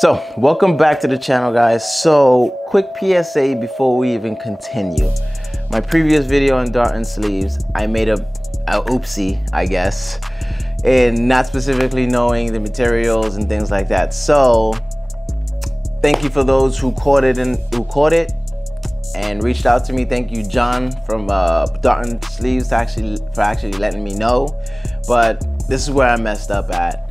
So welcome back to the channel, guys. So quick PSA before we even continue. My previous video on Darton sleeves, I made a oopsie, I guess, in not specifically knowing the materials and things like that. So thank you for those who caught it and reached out to me. Thank you, John from Darton sleeves, for actually letting me know. But this is where I messed up at.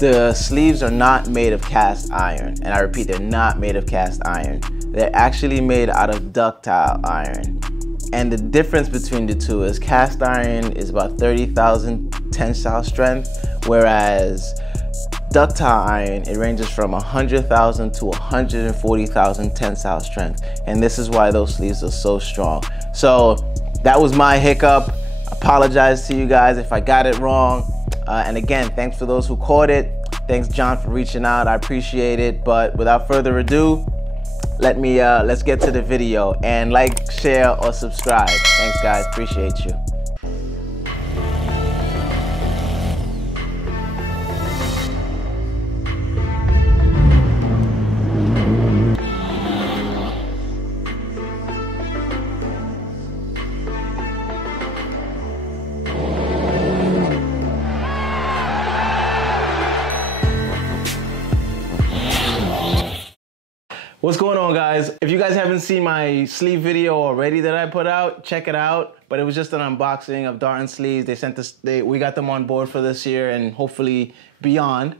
The sleeves are not made of cast iron, and I repeat, they're not made of cast iron. They're actually made out of ductile iron. And the difference between the two is cast iron is about 30,000 tensile strength, whereas ductile iron, it ranges from 100,000 to 140,000 tensile strength. And this is why those sleeves are so strong. So that was my hiccup. Apologize to you guys if I got it wrong. And again, thanks for those who caught it. Thanks, John, for reaching out. I appreciate it. But without further ado, let's get to the video, and like, share, or subscribe. Thanks, guys. Appreciate you. What's going on, guys? If you guys haven't seen my sleeve video already that I put out, check it out. But it was just an unboxing of Darton sleeves. They sent us, we got them on board for this year and hopefully beyond.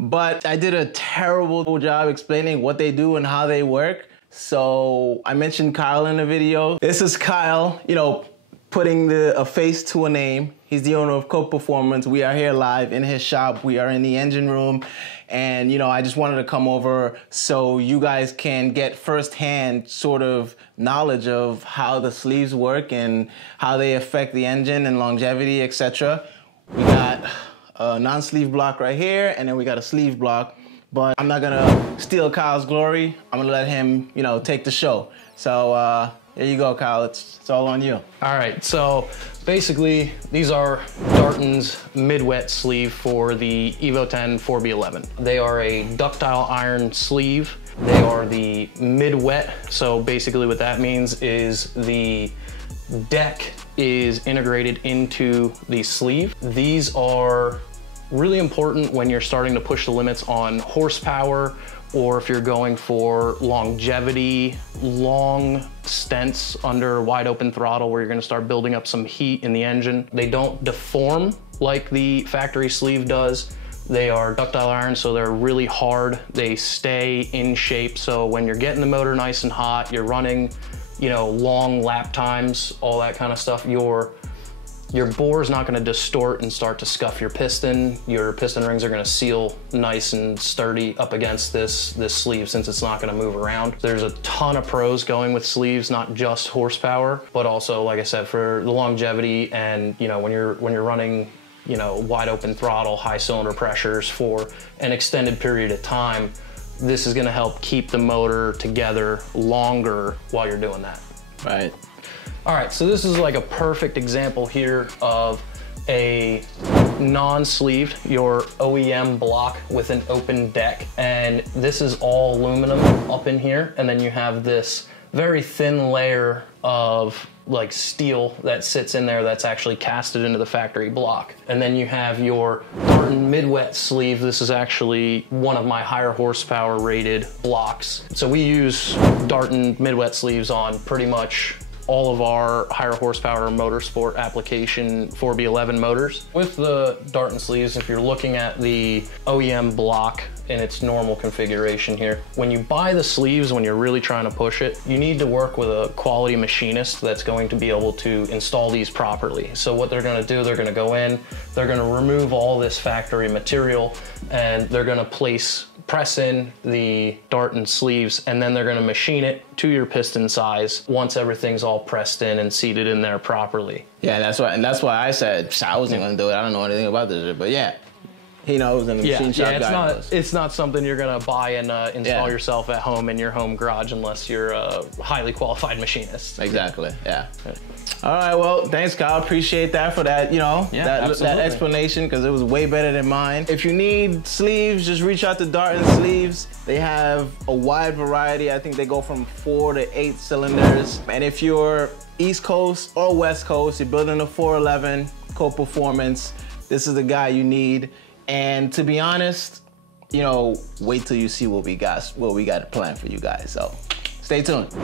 But I did a terrible job explaining what they do and how they work. So I mentioned Kyle in the video. This is Kyle, you know, putting a face to a name. He's the owner of Coke Performance. We are here live in his shop. We are in the engine room. And, you know, I just wanted to come over so you guys can get firsthand sort of knowledge of how the sleeves work and how they affect the engine and longevity, etc. We got a non-sleeve block right here, and then we got a sleeve block. But I'm not gonna steal Kyle's glory. I'm gonna let him, you know, take the show. So here you go, Kyle. It's all on you. All right, so basically these are Darton's mid-wet sleeve for the Evo 10 4B11. They are a ductile iron sleeve. They are the mid-wet, so basically what that means is the deck is integrated into the sleeve. These are really important when you're starting to push the limits on horsepower, or if you're going for longevity, long stints under wide open throttle where you're gonna start building up some heat in the engine. They don't deform like the factory sleeve does. They are ductile iron, so they're really hard. They stay in shape, so when you're getting the motor nice and hot, you're running, you know, long lap times, all that kind of stuff, your bore is not going to distort and start to scuff your piston. Your piston rings are going to seal nice and sturdy up against this sleeve, since it's not going to move around. There's a ton of pros going with sleeves, not just horsepower, but also, like I said, for the longevity and, you know, when you're running, you know, wide open throttle, high cylinder pressures for an extended period of time, this is going to help keep the motor together longer while you're doing that. Right. All right, so this is like a perfect example here of a non-sleeved, your OEM block with an open deck. And this is all aluminum up in here. And then you have this very thin layer of like steel that sits in there that's actually casted into the factory block. And then you have your Darton mid-wet sleeve. This is actually one of my higher horsepower rated blocks. So we use Darton mid-wet sleeves on pretty much all of our higher horsepower motorsport application 4B11 motors. With the Darton sleeves, if you're looking at the OEM block in its normal configuration here, when you buy the sleeves, when you're really trying to push it, you need to work with a quality machinist that's going to be able to install these properly. So what they're gonna do, they're gonna go in, they're gonna remove all this factory material, and they're gonna press in the Darton sleeves, and then they're gonna machine it to your piston size once everything's all pressed in and seated in there properly. Yeah, that's why I said I wasn't gonna do it. I don't know anything about this, but yeah. He knows, and the machine shop guy knows. It's not something you're gonna buy and install yourself at home in your home garage unless you're a highly qualified machinist. Exactly, yeah. All right, well, thanks, Kyle. Appreciate that for that, you know, that explanation, because it was way better than mine. If you need sleeves, just reach out to Darton Sleeves. They have a wide variety. I think they go from 4 to 8 cylinders. And if you're East Coast or West Coast, you're building a 411 Co-Performance, this is the guy you need. And to be honest, you know, wait till you see what we got planned for you guys. So stay tuned.